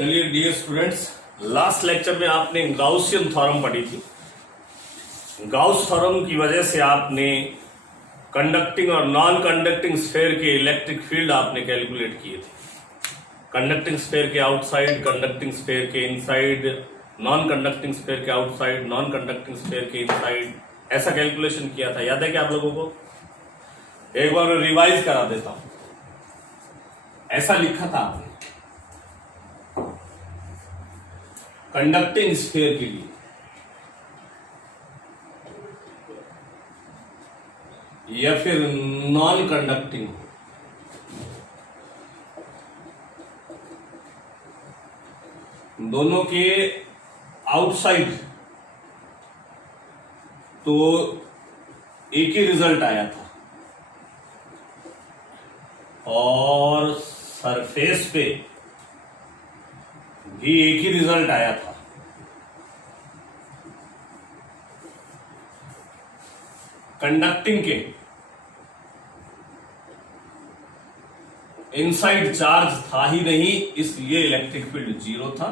चलिए dear students, last lecture में आपने गाउसियन थ्योरम पढ़ी थी। गाउस थ्योरम की वजह से आपने कंडक्टिंग और नॉन कंडक्टिंग स्फीयर के इलेक्ट्रिक फील्ड आपने कैलकुलेट किए थे। कंडक्टिंग स्फीयर के आउटसाइड, कंडक्टिंग स्फीयर के इनसाइड, नॉन कंडक्टिंग स्फीयर के आउटसाइड, नॉन कंडक्टिंग स्फीयर के इनसाइड, ऐसा कैलकुलेशन किया था। याद है क्या आप लोगों को? एक बार मैं रिवाइज करा देता हूं। ऐसा लिखा था आपने कंडक्टिंग स्फीयर के लिए या फिर नॉन कंडक्टिंग, दोनों के आउटसाइड तो एक ही रिजल्ट आया था और सरफेस पे भी एक ही रिजल्ट आया था। कंडक्टिंग के इनसाइड चार्ज था ही नहीं, इसलिए इलेक्ट्रिक फील्ड जीरो था।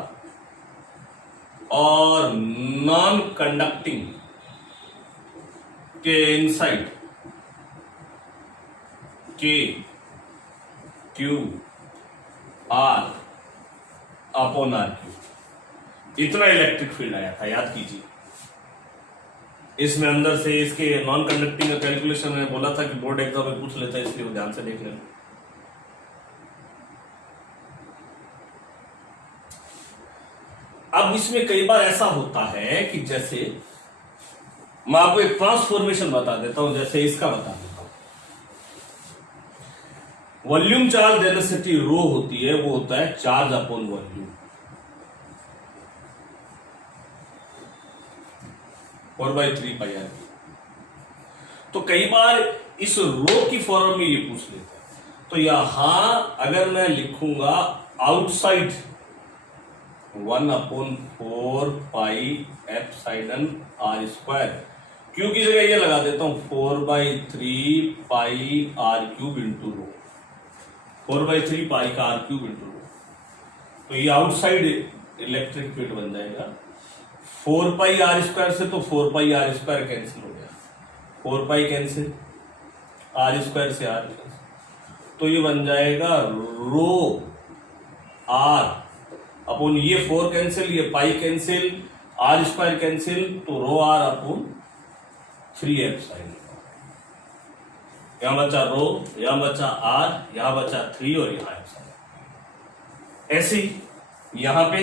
और नॉन कंडक्टिंग के इनसाइड के Q R upon R Q, इतना इलेक्ट्रिक फील्ड आया था। याद कीजिए, इसमें अंदर से इसके नॉन कंडक्टिंग का कैलकुलेशन मैंने बोला था कि बोर्ड एग्जाम में पूछ लेता है, इसलिए वो ध्यान से देख लेना। अब इसमें कई बार ऐसा होता है कि जैसे मैं आपको एक ट्रांसफॉर्मेशन बता देता हूं, जैसे इसका बता देता हूं। वॉल्यूम चार्ज डेंसिटी रो होती है, वो होता है charge upon volume. 4/3 pi R. तो कई बार इस रो की फॉर्म में ये पूछ लेते हैं। तो यहां अगर मैं लिखूंगा outside 1/4 pi epsilon R square, Q की जगह ये लगा देता हूं 4/3 pi R cube into rho. 4/3 pi का आर क्यूब इंटू रो, तो ये आउटसाइड इलेक्ट्रिक फील्ड बन जाएगा। 4 पाई आर स्क्वायर से तो 4 पाई आर स्क्वायर कैंसिल हो गया, 4 पाई कैंसिल, आर स्क्वायर से आर कैंसिल, तो ये बन जाएगा रो आर अपॉन ये 4 कैंसिल, ये pi cancel, R square cancel, तो रो आर अपॉन 3 एप्सिलॉन। यहां बचा रो, यहां बचा आर, यहां बचा 3 और यहां एप्सिलॉन। ऐसे ही यहां पे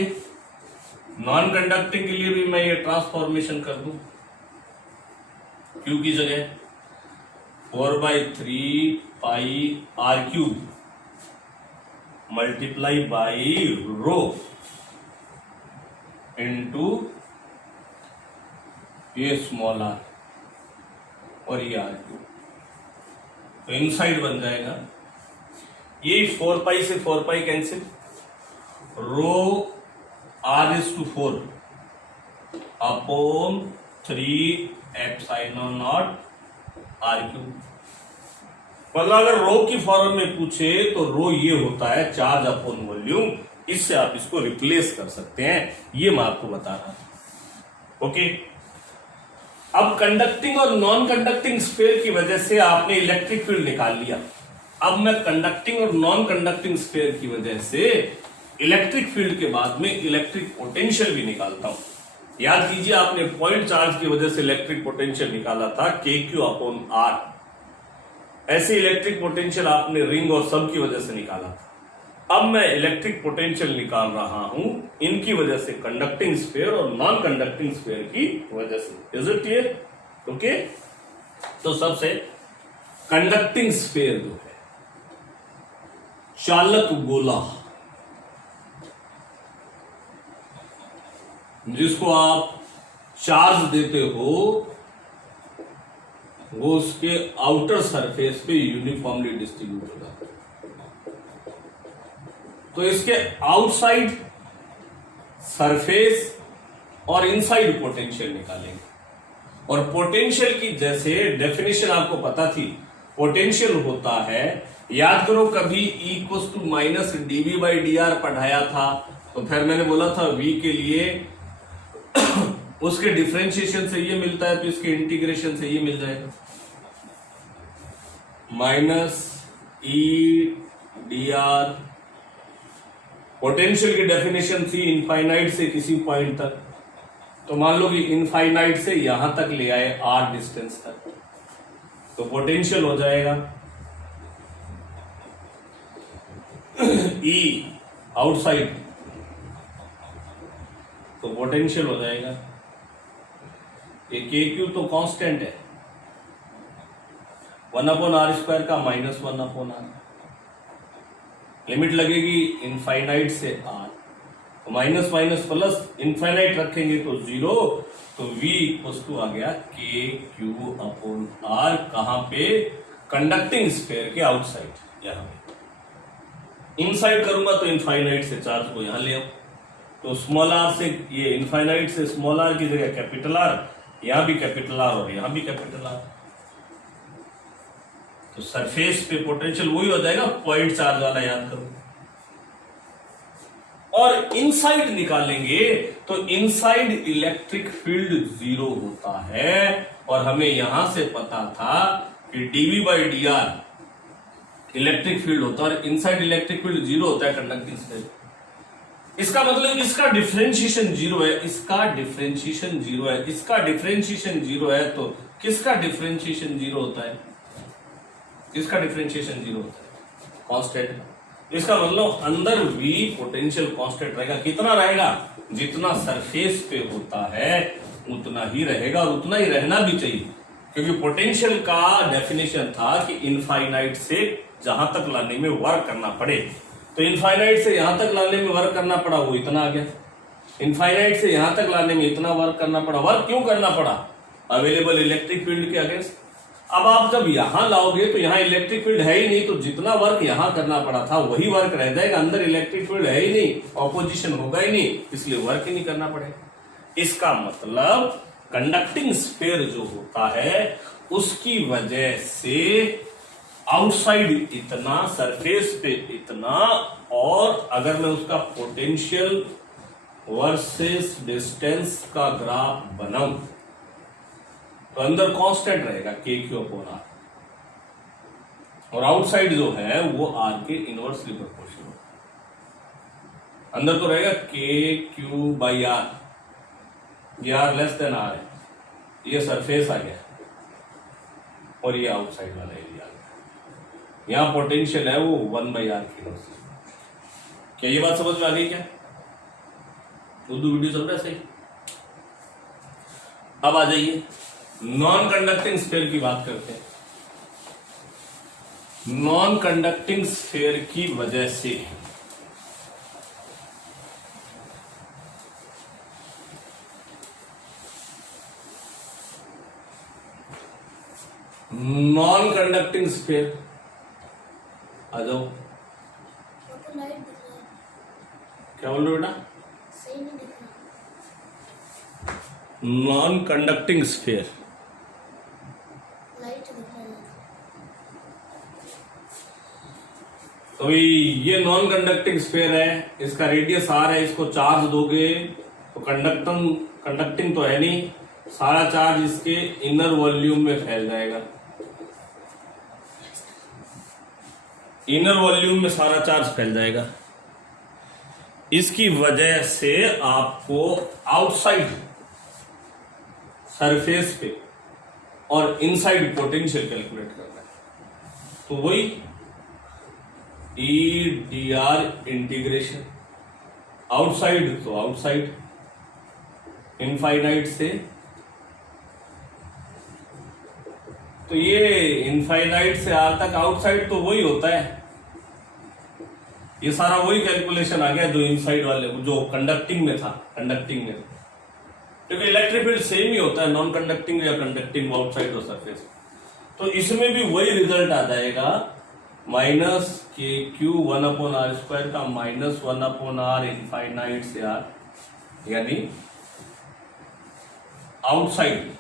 नॉन कंडक्टिंग के लिए भी मैं ये ट्रांसफॉर्मेशन कर दूं, क्यू की जगह 4/3 pi R cube multiply by rho into ये स्मॉल आर और ये आर क्यूब, तो इनसाइड बन जाएगा ये 4 पाई से 4 pi cancel, rho R is to 4 upon 3 epsilon naught R cube. मतलब अगर रो की फॉर्म में पूछे तो रो ये होता है चार्ज अपॉन वॉल्यूम, इससे आप इसको रिप्लेस कर सकते हैं, ये मैं आपको बता रहा हूं। ओके, अब कंडक्टिंग और नॉन कंडक्टिंग स्फीयर की वजह से आपने इलेक्ट्रिक फील्ड निकाल लिया। अब मैं कंडक्टिंग और नॉन कंडक्टिंग स्फीयर की वजह से इलेक्ट्रिक फील्ड के बाद में इलेक्ट्रिक पोटेंशियल भी निकालता हूं। याद कीजिए, आपने पॉइंट चार्ज की वजह से इलेक्ट्रिक पोटेंशियल निकाला था KQ अपॉन R। ऐसे इलेक्ट्रिक पोटेंशियल आपने रिंग और सब की वजह से निकाला था। अब मैं इलेक्ट्रिक पोटेंशियल निकाल रहा हूं इनकी वजह से, कंडक्टिंग स्फीयर और नॉन कंडक्टिंग स्फीयर की वजह से। Is it clear? ओके, तो सबसे कंडक्टिंग स्फीयर जो है, चालक गोला, जिसको आप चार्ज देते हो, वो उसके आउटर सरफेस पे यूनिफॉर्मली डिस्ट्रीब्यूट हो जाता है। तो इसके आउटसाइड सरफेस और इनसाइड पोटेंशियल निकालेंगे। और पोटेंशियल की जैसे डेफिनेशन आपको पता थी, पोटेंशियल होता है, याद करो कभी E = -dV/dr पढ़ाया था, तो फिर मैंने बोला था v के लिए उसके डिफरेंशिएशन से ये मिलता है तो इसके इंटीग्रेशन से ये मिल जाएगा, minus E D R. Potential की डेफिनेशन थी इनफाइनाइट से किसी पॉइंट तक, तो मान लो कि इनफाइनाइट से यहां तक ले आए आर डिस्टेंस तक, तो पोटेंशियल हो जाएगा ई आउटसाइड, तो पोटेंशियल हो जाएगा ये के क्यू तो कांस्टेंट है 1/r² का -1/r। लिमिट लगेगी इनफाइनाइट से आर, तो माइनस माइनस प्लस इनफाइनाइट रखेंगे तो 0, तो v इक्वल आ गया KQ/r। कहां पे? कंडक्टिंग स्फीयर के आउटसाइड। यहां इनसाइड करूंगा तो इनफाइनाइट से चार्ज को यहां ले आऊं, तो स्मॉल आर से ये इनफाइनाइट से स्मॉल आर की जगह कैपिटल आर, यहां भी कैपिटल आर और यहां भी कैपिटल आर, तो सरफेस पे पोटेंशियल वही हो जाएगा पॉइंट चार्ज वाला, याद करो। और इनसाइड निकालेंगे तो इनसाइड इलेक्ट्रिक फील्ड 0 होता है, और हमें यहां से पता था कि dV/dr इलेक्ट्रिक फील्ड होता है, और इनसाइड इलेक्ट्रिक फील्ड 0 होता है कंडक्टिंग स्फीयर। इसका मतलब इसका डिफरेंशिएशन 0 है, इसका डिफरेंशिएशन 0 है, इसका डिफरेंशिएशन 0 है, तो किसका डिफरेंशिएशन 0 होता है? इसका डिफरेंशिएशन 0 होता है, कांस्टेंट। इसका मतलब अंदर v पोटेंशियल कांस्टेंट रहेगा। कितना रहेगा? जितना सरफेस पे होता है उतना ही रहेगा, और उतना ही रहना भी चाहिए, क्योंकि पोटेंशियल का डेफिनेशन था कि इनफाइनाइट से जहां तक लाने में वर्क करना पड़े, तो इनफाइनाइट से यहां तक लाने में वर्क करना पड़ा, वो इतना आ गया। इनफाइनाइट से यहां तक लाने में इतना वर्क करना पड़ा। वर्क क्यों करना पड़ा? अवेलेबल इलेक्ट्रिक फील्ड के अगेंस्ट। अब आप जब यहां लाओगे तो यहां इलेक्ट्रिक फील्ड है ही नहीं, तो जितना वर्क यहां करना पड़ा था वही वर्क रह जाएगा, अंदर इलेक्ट्रिक फील्ड है ही नहीं, ऑपोजिशन होगा ही नहीं, इसलिए वर्क ही नहीं करना पड़ेगा। इसका मतलब कंडक्टिंग स्फीयर जो होता है उसकी वजह से आउटसाइड इतना, सरफेस पे इतना, और अगर मैं उसका पोटेंशियल वर्सेस डिस्टेंस का ग्राफ बनाऊं तो अंदर कांस्टेंट रहेगा KQ/r, और आउटसाइड जो है वो r के इनवर्सली प्रोपोर्शनल। अंदर तो रहेगा KQ/r, ये r लेस देन r है, ये सरफेस आ गया, और ये आउटसाइड वाला एरिया आ गया। यहां पोटेंशियल है वो 1/r की इनवर्सली। क्या ये बात समझ में आ गई? क्या उर्दू वीडियो चल रहा है सही? अब आ जाइए नॉन कंडक्टिंग स्फीयर की बात करते हैं। नॉन कंडक्टिंग स्फीयर की वजह से नॉन कंडक्टिंग स्फीयर, आ जाओ। क्या बोल रहे हो बेटा? नॉन कंडक्टिंग स्फीयर, तो ये नॉन कंडक्टिंग स्फीयर है, इसका रेडियस r है, इसको चार्ज दोगे तो कंडक्टिंग तो है नहीं, सारा चार्ज इसके इनर वॉल्यूम में फैल जाएगा, इनर वॉल्यूम में सारा चार्ज फैल जाएगा। इसकी वजह से आपको आउटसाइड सरफेस पे और इनसाइड पोटेंशियल कैलकुलेट करना है, तो वही EdR इंटीग्रेशन, आउटसाइड तो आउटसाइड इनफाइनाइट से, तो ये इनफाइनाइट से आर तक आउटसाइड तो वही होता है, ये सारा वही कैलकुलेशन आ गया जो इनसाइड वाले, जो कंडक्टिंग में था, कंडक्टिंग में, क्योंकि इलेक्ट्रिक फील्ड सेम ही होता है नॉन कंडक्टिंग या कंडक्टिंग, आउटसाइड और सरफेस, तो इसमें भी वही रिजल्ट आ जाएगा, माइनस KQ1/r² का -1/r इनफाइनाइट से r, यानी आउटसाइड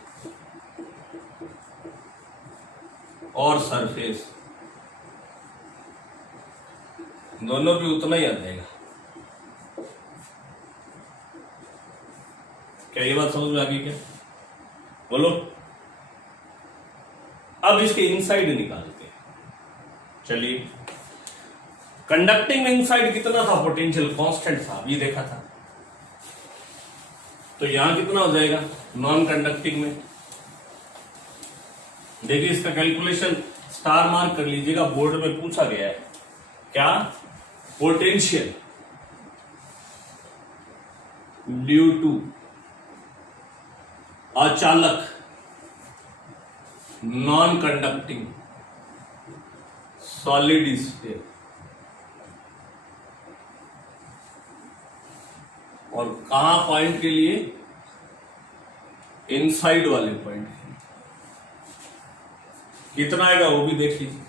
और सरफेस दोनों भी उतना ही आ जाएगा। क्या ये बात समझ में आ गई क्या? बोलो। अब इसके इनसाइड निकालते हैं। चलिए, कंडक्टिंग इनसाइड कितना था? पोटेंशियल कांस्टेंट था, ये देखा था। तो यहां कितना हो जाएगा नॉन कंडक्टिंग में? देखिए इसका कैलकुलेशन स्टार मार्क कर लीजिएगा, बोर्ड में पूछा गया है। क्या? पोटेंशियल ड्यू टू अचालक नॉन कंडक्टिंग सॉलिड स्फीयर, और कहां पॉइंट के लिए? इनसाइड वाले पॉइंट। कितना आएगा वो भी देख लीजिए।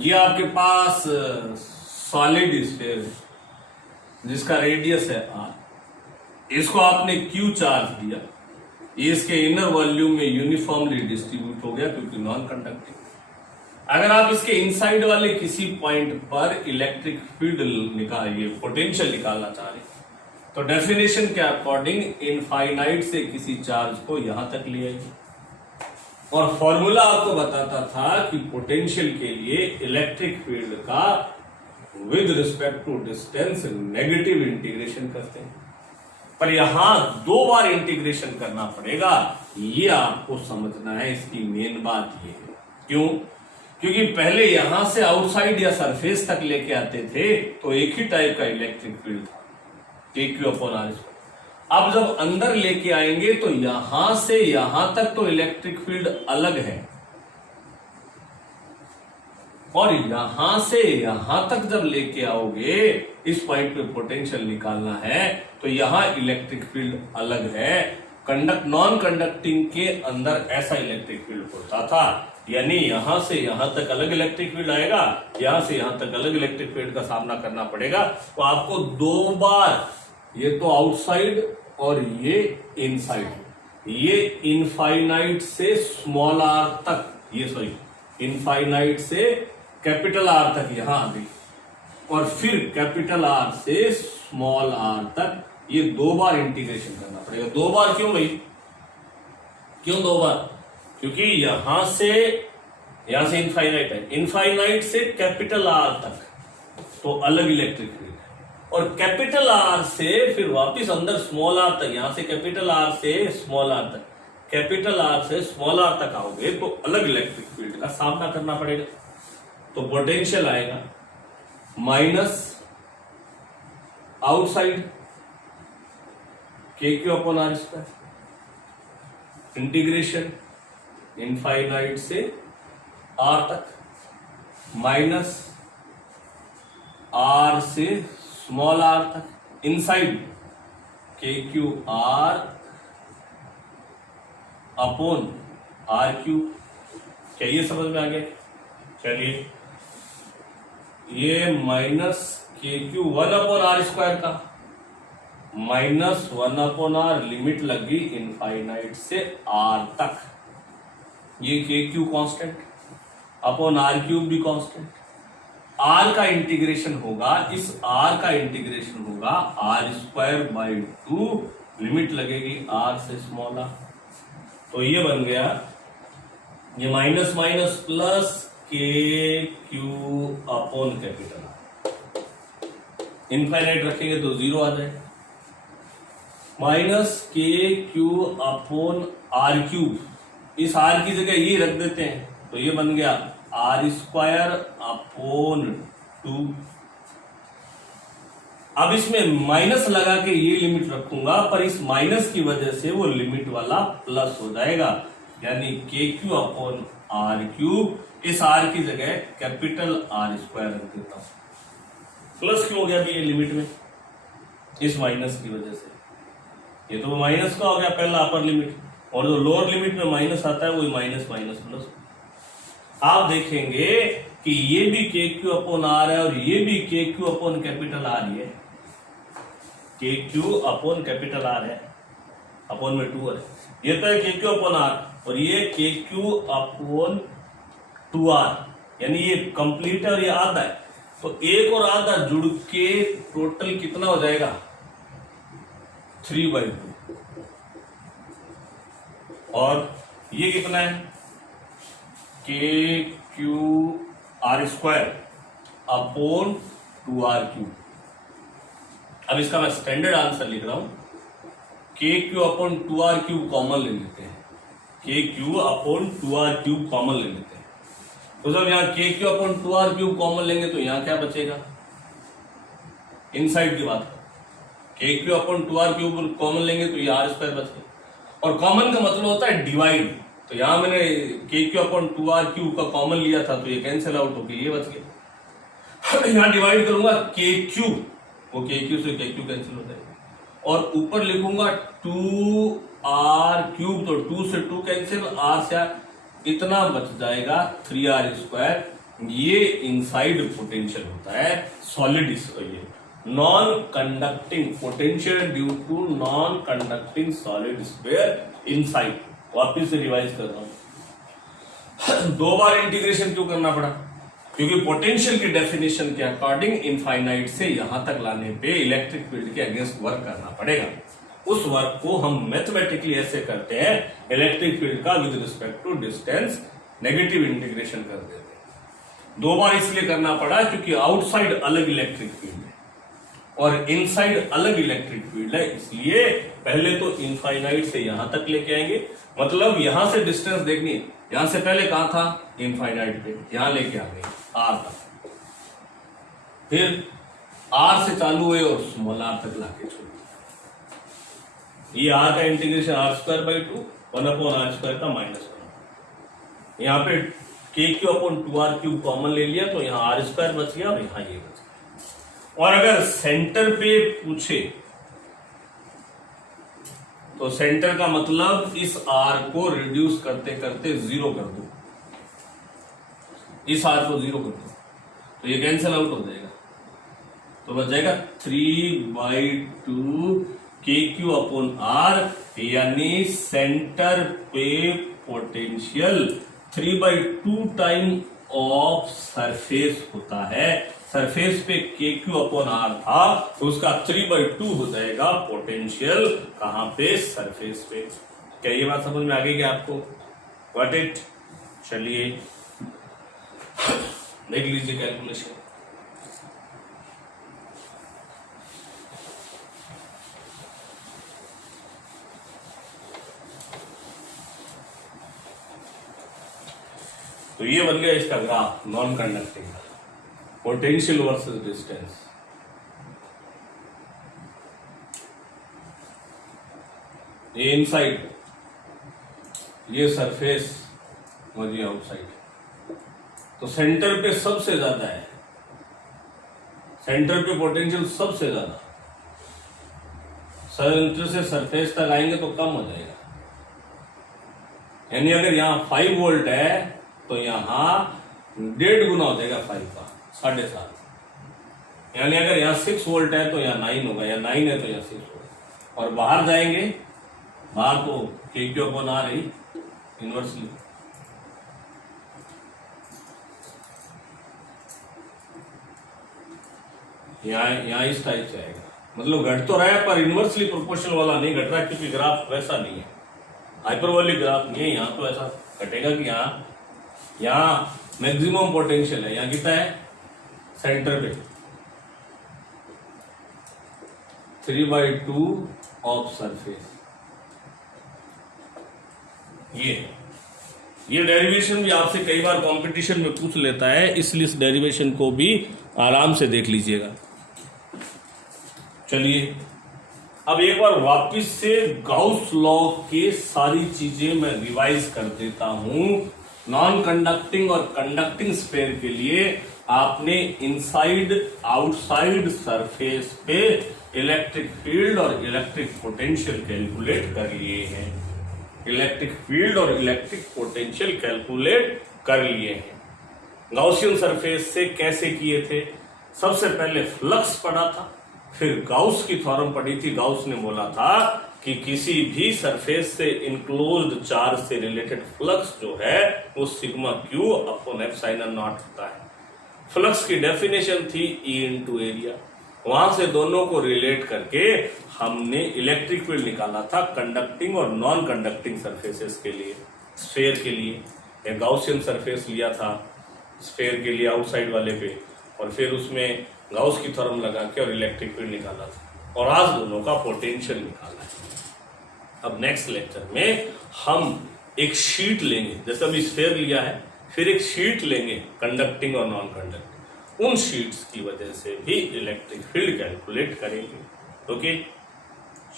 ये आपके पास सॉलिड स्फीयर है जिसका रेडियस है r, इसको आपने q चार्ज दिया, ये इसके इनर वॉल्यूम में यूनिफॉर्मली डिस्ट्रीब्यूट हो गया क्योंकि नॉन कंडक्टिंग। अगर आप इसके इनसाइड वाले किसी पॉइंट पर इलेक्ट्रिक फील्ड निकालिए, पोटेंशियल निकालना चाह रहे, तो डेफिनेशन के अकॉर्डिंग इनफाइनाइट से किसी चार्ज को यहां तक ले आइए। और फॉर्मूला आपको बताता था कि पोटेंशियल के लिए इलेक्ट्रिक फील्ड का with respect to distance negative integration करते हैं, पर यहां 2 बार इंटीग्रेशन करना पड़ेगा। ये आपको समझना है, इसकी मेन बात ये है। क्यों? क्योंकि पहले यहां से आउटसाइड या सरफेस तक लेके आते थे तो एक ही टाइप का इलेक्ट्रिक फील्ड था, KQ/R²। अब जब अंदर लेके आएंगे तो यहां से यहां तक तो इलेक्ट्रिक फील्ड अलग है, और यहां से यहां तक जब लेके आओगे, इस पॉइंट पे पोटेंशियल निकालना है, तो यहां इलेक्ट्रिक फील्ड अलग है। नॉन कंडक्टिंग के अंदर ऐसा इलेक्ट्रिक फील्ड होता था, यानी यहां से यहां तक अलग इलेक्ट्रिक फील्ड आएगा, यहां से यहां तक अलग इलेक्ट्रिक फील्ड का सामना करना पड़ेगा। तो आपको 2 बार, ये तो आउटसाइड और ये इनसाइड, ये इनफाइनाइट से स्मॉल r तक, ये सॉरी इनफाइनाइट से कैपिटल R तक यहां आ गई, और फिर कैपिटल R से स्मॉल r तक, ये 2 बार इंटीग्रेशन करना पड़ेगा। 2 बार क्यों भाई? क्यों 2 बार? क्योंकि यहां से इनफाइनाइट है, इनफाइनाइट से कैपिटल R तक तो अलग इलेक्ट्रिक फील्ड है, और कैपिटल R से फिर वापस अंदर स्मॉल r तक, यहां से कैपिटल R से स्मॉल r तक, कैपिटल R से स्मॉल r तक आओगे तो अलग इलेक्ट्रिक फील्ड का सामना करना पड़ेगा। तो पोटेंशियल आएगा minus outside KQ/R², integration infinite से R तक, माइनस R से स्मॉल r तक, इनसाइड KQ/R³। क्या ये समझ में आ गया? चलिए, ये माइनस KQ1/R² का -1/R लिमिट लगी इनफाइनाइट से R तक, ये KQ कांस्टेंट अपॉन R³ भी कांस्टेंट। R का इंटीग्रेशन होगा, इस R का इंटीग्रेशन होगा R²/2, लिमिट लगेगी R से स्मॉल r। तो ये बन गया, ये माइनस माइनस प्लस KQ/कैपिटल R। इनफाइनाइट रखेंगे तो 0 आ जाएगा, माइनस KQ/R³। इस R की जगह ये रख देते हैं तो ये बन गया R²/2। अब इसमें माइनस लगा के ये लिमिट रखूंगा, पर इस माइनस की वजह से वो लिमिट वाला प्लस हो जाएगा, यानी KQ/R³। इस R की जगह कैपिटल R² रख देता हूं। प्लस क्यों हो गया ये लिमिट में? इस माइनस की वजह से। ये तो माइनस का हो गया पहला अपर लिमिट, और जो लोअर लिमिट में माइनस आता है वो माइनस माइनस प्लस। आप देखेंगे कि ये भी KQ/R है और ये भी KQ/कैपिटल R है, KQ/कैपिटल R है, अपॉन में 2 है। ये तो है KQ/R और ये KQ/2R, यानी ये कंप्लीट है और ये आधा है, तो एक और आधा जुड़ के टोटल कितना हो जाएगा? 3/2। और ये कितना है, के Q are square upon 2r cube. अब इसका मैं स्टैंडर्ड आंसर लिख रहा हूं, के Q upon 2r cube common ले लेते हैं, के Q upon 2r cube common ले लेते हैं। तो जब यहां के Q upon 2r cube common लेंगे तो यहां क्या बचेगा, इनसाइड की बात, के Q upon 2r cube common लेंगे तो ये r स्क्वायर बचेगा। और कॉमन का मतलब होता है डिवाइड, तो यहां मैंने के क्यू अपॉन 2r क्यूब का कॉमन लिया था तो ये कैंसिल आउट होकर ये बच गया। यहां डिवाइड करूंगा के क्यू, वो के क्यू से के क्यू कैंसिल हो जाएगा, और ऊपर लिखूंगा 2r क्यूब, तो 2 से 2 कैंसिल, r से r, इतना बच जाएगा 3r स्क्वायर। ये इनसाइड पोटेंशियल होता है सॉलिड, ये non conducting potential due to non conducting solid sphere inside. वापिस से रिवाइज कर रहा हूं, 2 बार इंटीग्रेशन क्यों करना पड़ा, क्योंकि पोटेंशियल की डेफिनेशन के अकॉर्डिंग इनफाइनाइट से यहां तक लाने पे इलेक्ट्रिक फील्ड के अगेंस्ट वर्क करना पड़ेगा। उस वर्क को हम मैथमेटिकली ऐसे करते हैं, इलेक्ट्रिक फील्ड का with respect to distance negative integration कर देते हैं। 2 बार इसलिए करना पड़ा क्योंकि आउटसाइड अलग इलेक्ट्रिक फील्ड है और इनसाइड अलग इलेक्ट्रिक फील्ड है, इसलिए पहले तो इनफाइनाइट से यहां तक लेके आएंगे, मतलब यहां से डिस्टेंस देखनी है, यहां से पहले कहां था, इनफाइनाइट पे, यहां लेके आ गए आर तक, फिर आर से चालू हुए और स्मॉल आर तक लाके छोड़। ये आर का integration R square by 2 1 upon R square का -1। यहाँ पे के Q upon 2r cube common ले लिया तो यहाँ आर स्क्वायर बच गया और यहाँ ये बच गया। और अगर सेंटर पे पूछे तो सेंटर का मतलब इस आर को रिड्यूस करते करते 0 कर दो, इस आर को 0 कर दो तो ये कैंसिल आउट हो जाएगा, तो बच जाएगा 3/2 के क्यू अपॉन आर, यानी सेंटर पे पोटेंशियल 3/2 टाइम ऑफ सरफेस होता है। सरफेस पे के क्यू अपॉन आर था तो उसका 3/2 हो जाएगा पोटेंशियल, कहां पे, सरफेस पे। क्या ये बात समझ में आ गई क्या आपको, व्हाट इट। चलिए देख लीजिए कैलकुलेशन। तो ये बन गया इसका ग्राफ नॉन कंडक्टिंग का, पोटेंशियल वर्सेस डिस्टेंस। ये इनसाइड, ये सरफेस और ये आउटसाइड। तो सेंटर पे सबसे ज्यादा है, सेंटर पे पोटेंशियल सबसे ज्यादा, सेंटर से सरफेस तक आएंगे तो कम हो जाएगा। यानी अगर यहां 5 वोल्ट है तो यहां 1.5 गुना हो जाएगा 5 का, 7.5। यानी अगर यहाँ 6 वोल्ट है तो यहाँ 9 होगा, या 9 है तो यहाँ 6 होगा। और बाहर जाएंगे, बाहर तो के क्यू अपॉन आर ही इनवर्सली। यहाँ इस टाइप से आएगा, मतलब घट तो रहा है पर इनवर्सली प्रोपोर्शनल वाला नहीं घट रहा, क्योंकि ग्राफ वैसा नहीं है, हाइपरबोलिक ग्राफ नहीं है। यहाँ तो ऐसा घटेगा कि यहाँ मैक्सिमम पोटेंशियल है, यहाँ कितना है, सेंटर पे 3/2 ऑफ सरफेस। ये डेरिवेशन भी आपसे कई बार कंपटीशन में पूछ लेता है, इसलिए इस डेरिवेशन को भी आराम से देख लीजिएगा। चलिए अब एक बार वापिस से गाउस लॉ के सारी चीजें मैं रिवाइज कर देता हूं। नॉन कंडक्टिंग और कंडक्टिंग स्फीयर के लिए आपने इनसाइड आउटसाइड सरफेस पे इलेक्ट्रिक फील्ड और इलेक्ट्रिक पोटेंशियल कैलकुलेट कर लिए हैं, इलेक्ट्रिक फील्ड और इलेक्ट्रिक पोटेंशियल कैलकुलेट कर लिए हैं। गाउसियन सरफेस से कैसे किए थे, सबसे पहले फ्लक्स पढ़ा था, फिर गाउस की थ्योरम पढ़ी थी। गाउस ने बोला था कि किसी भी सरफेस से इनक्लोज्ड चार्ज से रिलेटेड फ्लक्स जो है वो sigma Q upon epsilon not होता है। फ्लक्स की डेफिनेशन थी E इंटू एरिया, वहां से दोनों को रिलेट करके हमने इलेक्ट्रिक फील्ड निकाला था कंडक्टिंग और नॉन कंडक्टिंग सरफेसेस के लिए। स्फेयर के लिए एक गाउसियन सरफेस लिया था स्फेयर के लिए आउटसाइड वाले पे, और फिर उसमें गाउस की थ्योरम लगा के और इलेक्ट्रिक फील्ड निकाला था, और आज दोनों का पोटेंशियल निकाला है। अब नेक्स्ट लेक्चर में हम एक शीट लेंगे, जैसे अभी स्फेयर लिया है, फिर एक शीट लेंगे कंडक्टिंग और नॉन कंडक्टिंग, उन शीट्स की वजह से भी इलेक्ट्रिक फील्ड कैलकुलेट करेंगे। ओके,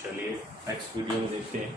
चलिए नेक्स्ट वीडियो में देखते हैं।